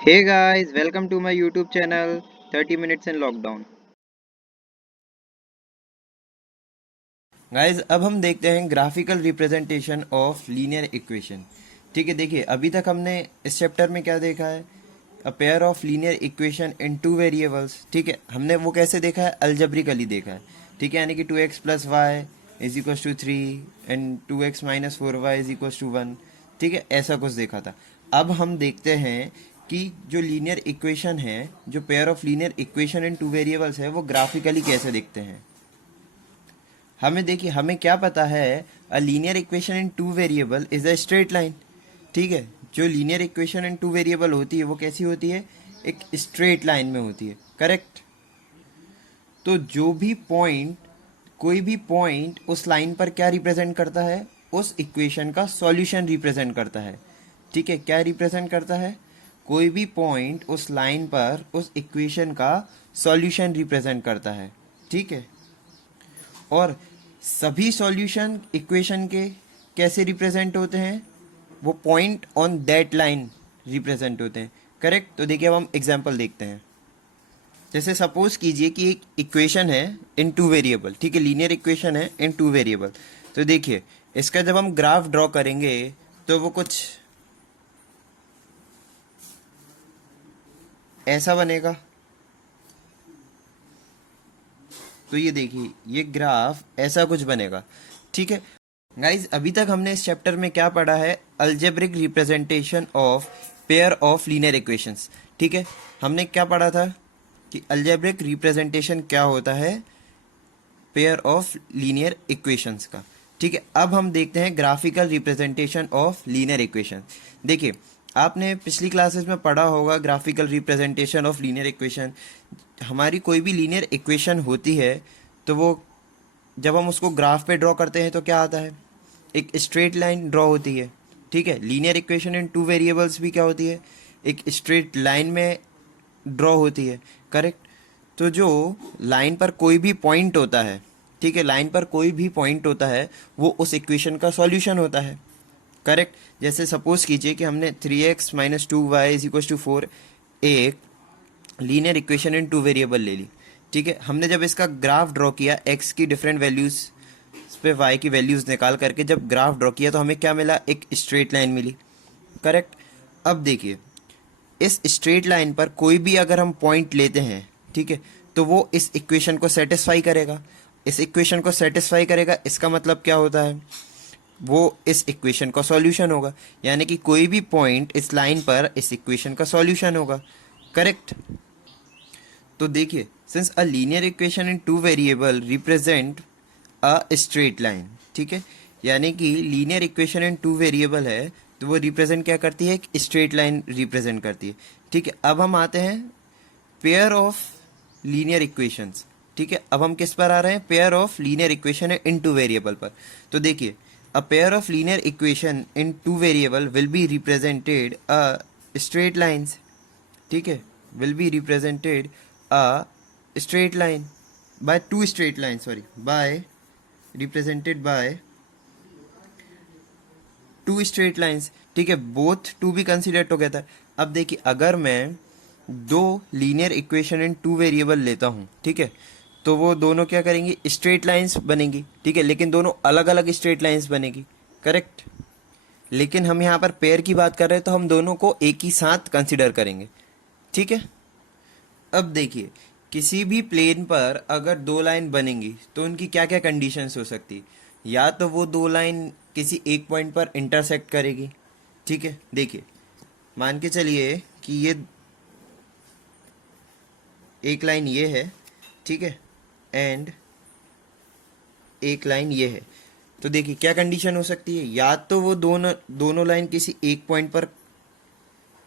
Hey guys, welcome to my YouTube channel 30 Minutes in Lockdown. Guys अब हम देखते हैं graphical representation of linear equation. ठीक है, देखिए अभी तक हमने इस चैप्टर में क्या देखा है, a pair of linear equation in two variables. ठीक है, हमने वो कैसे देखा है, अल्जेब्रिकली देखा है। ठीक है, यानी कि 2x plus y is equal to 3 and 2x minus 4y is equal to 1। ठीक है, ऐसा कुछ देखा था। अब हम देखते हैं कि जो लीनियर इक्वेशन है, जो pair of linear equation in two variables है, वो ग्राफिकली कैसे दिखते हैं। हमें देखिए, हमें क्या पता है, a linear equation in two variable is a straight line. ठीक है, जो linear equation in two variable होती है वो कैसी होती है, एक स्ट्रेट लाइन में होती है। करेक्ट। तो जो भी पॉइंट, कोई भी पॉइंट उस लाइन पर क्या रिप्रेजेंट करता है, उस इक्वेशन का सॉल्यूशन रिप्रेजेंट करता है। ठीक है, क्या रिप्रेजेंट करता है, कोई भी पॉइंट उस लाइन पर उस इक्वेशन का सॉल्यूशन रिप्रेजेंट करता है। ठीक है, और सभी सॉल्यूशन इक्वेशन के कैसे रिप्रेजेंट होते हैं, वो point on that line represent होते हैं। करेक्ट। तो देखिए अब हम एग्जांपल देखते हैं। जैसे सपोज कीजिए कि एक इक्वेशन है इन टू वेरिएबल। ठीक है, लीनियर इक्वेशन है इन टू वेरिएबल। तो देखिए इसका जब हम ग्राफ ड्रॉ करेंगे तो वो कुछ ऐसा बनेगा। तो ये देखिए, ये ग्राफ ऐसा कुछ बनेगा। ठीक है गाइज, अभी तक हमने इस चैप्टर में क्या पढ़ा है, algebraic representation of pair of linear equations. ठीक है, हमने क्या पढ़ा था कि अलजेब्रिक रिप्रेजेंटेशन क्या होता है, पेयर ऑफ लीनियर इक्वेशंस का। ठीक है, अब हम देखते हैं graphical representation of linear equation. देखिए आपने पिछली क्लासेस में पढ़ा होगा graphical representation of linear equation. हमारी कोई भी लीनियर इक्वेशन होती है तो वो, जब हम उसको ग्राफ पे ड्रॉ करते हैं तो क्या आता है, एक स्ट्रेट लाइन ड्रॉ होती है। ठीक है, linear equation in two variables भी क्या होती है, एक स्ट्रेट लाइन में ड्रॉ होती है। करेक्ट। तो जो लाइन पर कोई भी पॉइंट होता है, ठीक है, लाइन पर कोई भी पॉइंट होता है, वो उस इक्वेशन का सॉल्यूशन होता है। करेक्ट। जैसे सपोज कीजिए कि हमने 3x minus 2y is equal to 4 एक linear equation in two variable ले ली। ठीक है, हमने जब इसका ग्राफ ड्रॉ किया, x की डिफरेंट वैल्यूज पे y की वैल्यूज निकाल करके जब ग्राफ ड्रॉ किया तो हमें क्या मिला, एक स्ट्रेट लाइन मिली। करेक्ट। अब देखिए, इस स्ट्रेट लाइन पर कोई भी अगर हम पॉइंट लेते हैं, ठीक है, तो वो इस इक्वेशन को सेटिस्फाई करेगा। इस इक्वेशन को सेटिस्फाई करेगा, इसका मतलब क्या होता है, वो इस इक्वेशन का सॉल्यूशन होगा। यानी कि कोई भी पॉइंट इस लाइन पर इस इक्वेशन का सॉल्यूशन होगा। करेक्ट। तो देखिए, since a linear equation in two variable represent a straight line. ठीक है, यानी कि linear equation in two variable है तो वो रिप्रेजेंट क्या करती है, एक स्ट्रेट लाइन रिप्रेजेंट करती है। ठीक है, अब हम आते हैं पेयर ऑफ लीनियर इक्वेशंस। ठीक है, अब हम किस पर आ रहे हैं, pair of linear equation in two variable पर। तो देखिए, a pair of linear equation in two variable will be represented a straight lines. ठीक है, will be represented a straight line by two straight lines, sorry, by represented by two straight lines। ठीक है, both to be considered together। अब देखिए, अगर मैं दो linear equation in two variable लेता हूँ, ठीक है, तो वो दोनों क्या करेंगी, स्ट्रेट लाइंस बनेंगी। ठीक है, लेकिन दोनों अलग अलग स्ट्रेट लाइंस बनेगी। करेक्ट। लेकिन हम यहाँ पर पेयर की बात कर रहे हैं तो हम दोनों को एक ही साथ कंसिडर करेंगे। ठीक है, अब देखिए, किसी भी प्लेन पर अगर दो लाइन बनेंगी तो उनकी क्या क्या कंडीशंस हो सकती है, या तो वो दो लाइन किसी एक पॉइंट पर इंटरसेक्ट करेगी। ठीक है, देखिए मान के चलिए कि ये एक लाइन ये है, ठीक है, एंड एक लाइन ये है। तो देखिए क्या कंडीशन हो सकती है, या तो वो दोनों दोनों लाइन किसी एक पॉइंट पर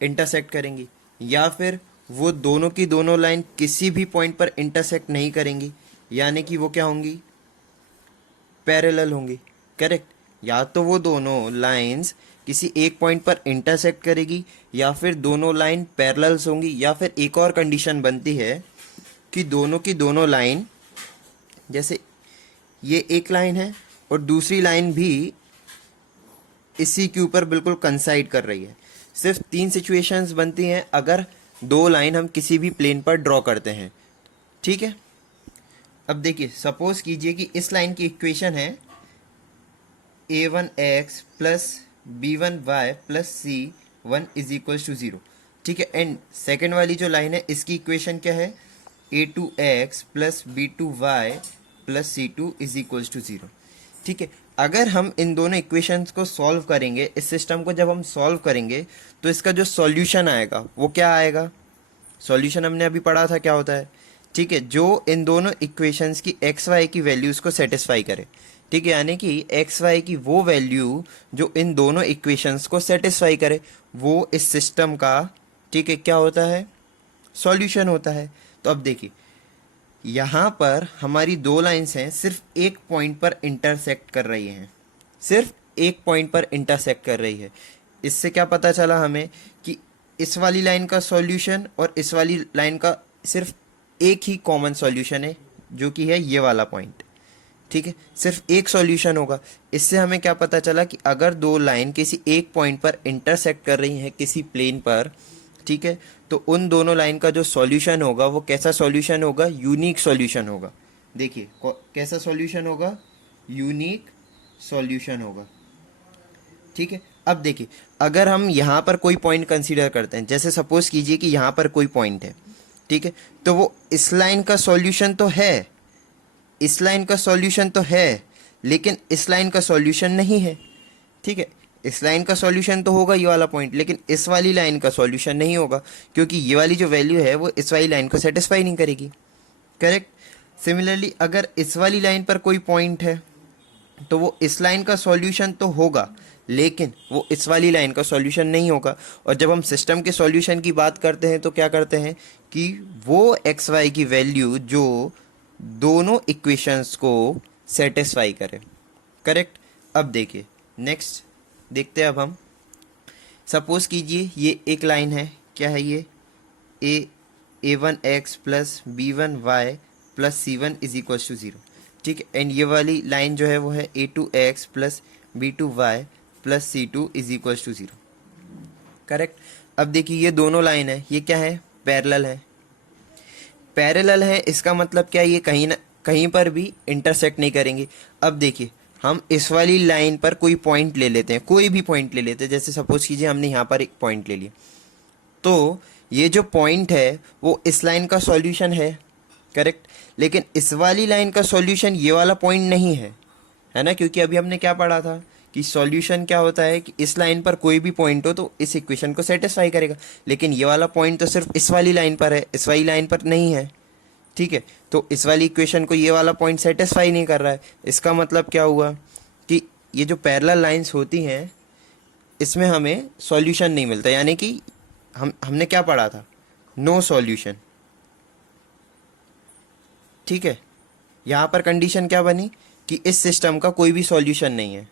इंटरसेक्ट करेंगी, या फिर वो दोनों की दोनों लाइन किसी भी पॉइंट पर इंटरसेक्ट नहीं करेंगी, यानी कि वो क्या होंगी, पैरेलल होंगी। करेक्ट। या तो वो दोनों लाइंस किसी एक पॉइंट पर इंटरसेक्ट करेगी, या फिर दोनों लाइन पैरेलल्स होंगी, या फिर एक और कंडीशन बनती है कि दोनों की दोनों लाइन, जैसे ये एक लाइन है और दूसरी लाइन भी इसी के ऊपर बिल्कुल कंसाइड कर रही है, सिर्फ 3 सिचुएशंस बनती हैं अगर 2 लाइन हम किसी भी प्लेन पर ड्रॉ करते हैं, ठीक है। अब देखिए, सपोज कीजिए कि इस लाइन की इक्वेशन है a1x plus b1y plus c1 is equals to 0, ठीक है। एंड सेकेंड वाली जो लाइन है इसकी इक्वेशन क्या है, a2x plus b2y plus c2 is equals to 0, ठीक है। अगर हम इन दोनों इक्वेशंस को सॉल्व करेंगे, इस सिस्टम को जब हम सॉल्व करेंगे तो इसका जो सॉल्यूशन आएगा वो क्या आएगा, सॉल्यूशन हमने अभी पढ़ा था क्या होता है, ठीक है, जो इन दोनों इक्वेशंस की एक्स वाई की वैल्यूज़ को सेटिस्फाई करे, ठीक है, यानी कि एक्स वाई की वो वैल्यू जो इन दोनों इक्वेशंस को सेटिस्फाई करे, वो इस सिस्टम का, ठीक है, क्या होता है, सॉल्यूशन होता है। तो अब देखिए, यहाँ पर हमारी 2 लाइंस हैं, सिर्फ एक पॉइंट पर इंटरसेक्ट कर रही हैं, सिर्फ एक पॉइंट पर इंटरसेक्ट कर रही है। इससे क्या पता चला हमें कि इस वाली लाइन का सॉल्यूशन और इस वाली लाइन का सिर्फ एक ही कॉमन सॉल्यूशन है, जो कि है ये वाला पॉइंट, ठीक है, सिर्फ एक सॉल्यूशन होगा। इससे हमें क्या पता चला कि अगर 2 लाइन किसी एक पॉइंट पर इंटरसेक्ट कर रही हैं किसी प्लेन पर, ठीक है, तो उन दोनों लाइन का जो सॉल्यूशन होगा वो कैसा सॉल्यूशन होगा, यूनिक सॉल्यूशन होगा। देखिए कैसा सॉल्यूशन होगा, यूनिक सॉल्यूशन होगा, ठीक है। अब देखिए, अगर हम यहाँ पर कोई पॉइंट कंसीडर करते हैं, जैसे सपोज कीजिए कि यहाँ पर कोई पॉइंट है, ठीक है, तो वो इस लाइन का सॉल्यूशन तो है, इस लाइन का सॉल्यूशन तो है, लेकिन इस लाइन का सॉल्यूशन नहीं है, ठीक है। इस लाइन का सॉल्यूशन तो होगा ये वाला पॉइंट, लेकिन इस वाली लाइन का सॉल्यूशन नहीं होगा, क्योंकि ये वाली जो वैल्यू है वो इस वाली लाइन को सेटिस्फाई नहीं करेगी, करेक्ट। सिमिलरली अगर इस वाली लाइन पर कोई पॉइंट है तो वो इस लाइन का सॉल्यूशन तो होगा, लेकिन वो इस वाली लाइन का सॉल्यूशन नहीं होगा। और जब हम सिस्टम के सॉल्यूशन की बात करते हैं तो क्या करते हैं कि वो एक्स वाई की वैल्यू जो दोनों इक्वेशंस को सेटिस्फाई करे, करेक्ट। अब देखिए, नेक्स्ट देखते हैं अब हम, सपोज कीजिए ये एक लाइन है, क्या है ये, a1x plus b1y plus c1 is equal to 0, ठीक है। एंड ये वाली लाइन जो है वो है a2x plus b2y plus c2 is equal to 0, correct. अब देखिए, ये दोनों लाइन है, ये क्या है, पैरेलल है, पैरेलल है, इसका मतलब क्या है, ये कहीं ना कहीं पर भी इंटरसेक्ट नहीं करेंगे। अब देखिए, हम इस वाली लाइन पर कोई पॉइंट ले लेते हैं, कोई भी पॉइंट ले लेते हैं, जैसे सपोज कीजिए हमने यहाँ पर एक पॉइंट ले लिया, तो ये जो पॉइंट है वो इस लाइन का सॉल्यूशन है, करेक्ट, लेकिन इस वाली लाइन का सॉल्यूशन ये वाला पॉइंट नहीं है ना, क्योंकि अभी हमने क्या पढ़ा था कि सॉल्यूशन क्या होता है कि इस लाइन पर कोई भी पॉइंट हो तो इस इक्वेशन को सेटिस्फाई करेगा, लेकिन ये वाला पॉइंट तो सिर्फ इस वाली लाइन पर है, इस वाली लाइन पर नहीं है, ठीक है। तो इस वाली इक्वेशन को ये वाला पॉइंट सेटिस्फाई नहीं कर रहा है। इसका मतलब क्या हुआ कि ये जो पैरेलल लाइंस होती हैं इसमें हमें सॉल्यूशन नहीं मिलता, यानी कि हमने क्या पढ़ा था, नो सॉल्यूशन, ठीक है। यहाँ पर कंडीशन क्या बनी कि इस सिस्टम का कोई भी सॉल्यूशन नहीं है,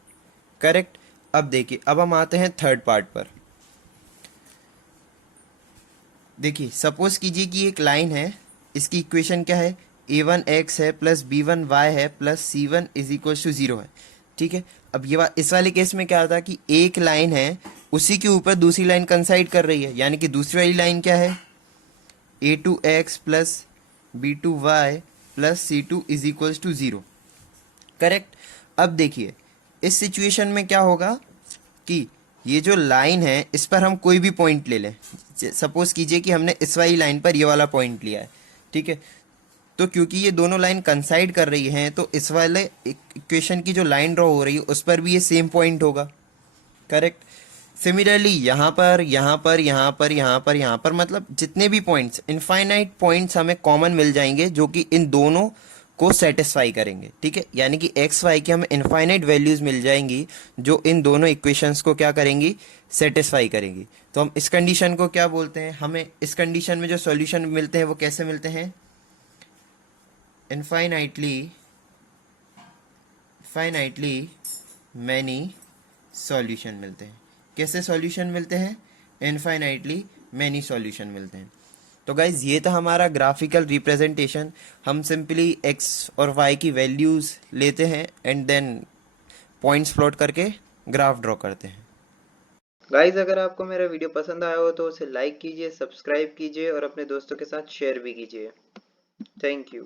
करेक्ट। अब देखिए, अब हम आते हैं थर्ड पार्ट पर। देखिए, सपोज कीजिए कि एक लाइन है, इसकी इक्वेशन क्या है, a1x है प्लस b1y है plus c1 is equal to 0 है, ठीक है। अब ये इस वाले केस में क्या होता है कि एक लाइन है, उसी के ऊपर दूसरी लाइन कंसाइड कर रही है, यानी कि दूसरी वाली लाइन क्या है, a2x plus b2y plus c2 is equal to 0, correct. अब देखिए, इस सिचुएशन में क्या होगा कि ये जो लाइन है इस पर हम कोई भी पॉइंट ले लें, सपोज कीजिए कि हमने इस वाली लाइन पर ये वाला पॉइंट लिया है, ठीक है। तो क्योंकि ये दोनों लाइन कंसाइड कर रही हैं तो इस वाले इक्वेशन की जो लाइन ड्रॉ हो रही है उस पर भी ये सेम पॉइंट होगा, करेक्ट। सिमिलरली यहाँ पर, यहाँ पर, यहाँ पर, यहाँ पर, यहाँ पर, मतलब जितने भी पॉइंट्स, इनफाइनाइट पॉइंट्स हमें कॉमन मिल जाएंगे जो कि इन दोनों को सेटिस्फाई करेंगे, ठीक है। यानी कि एक्स वाई की हमें इनफाइनाइट वैल्यूज मिल जाएंगी जो इन दोनों इक्वेशंस को क्या करेंगी, सेटिस्फाई करेंगी। तो हम इस कंडीशन को क्या बोलते हैं, हमें इस कंडीशन में जो सॉल्यूशन मिलते हैं वो कैसे मिलते हैं, इनफाइनाइटली मैनी सॉल्यूशन मिलते हैं। कैसे सॉल्यूशन मिलते हैं, इनफाइनाइटली मैनी सॉल्यूशन मिलते हैं। तो गाइज, ये था हमारा ग्राफिकल रिप्रेजेंटेशन। हम सिंपली एक्स और वाई की वैल्यूज़ लेते हैं एंड देन पॉइंट्स प्लॉट करके ग्राफ ड्रॉ करते हैं। गाइज अगर आपको मेरा वीडियो पसंद आया हो तो उसे लाइक कीजिए, सब्सक्राइब कीजिए और अपने दोस्तों के साथ शेयर भी कीजिए। Thank you.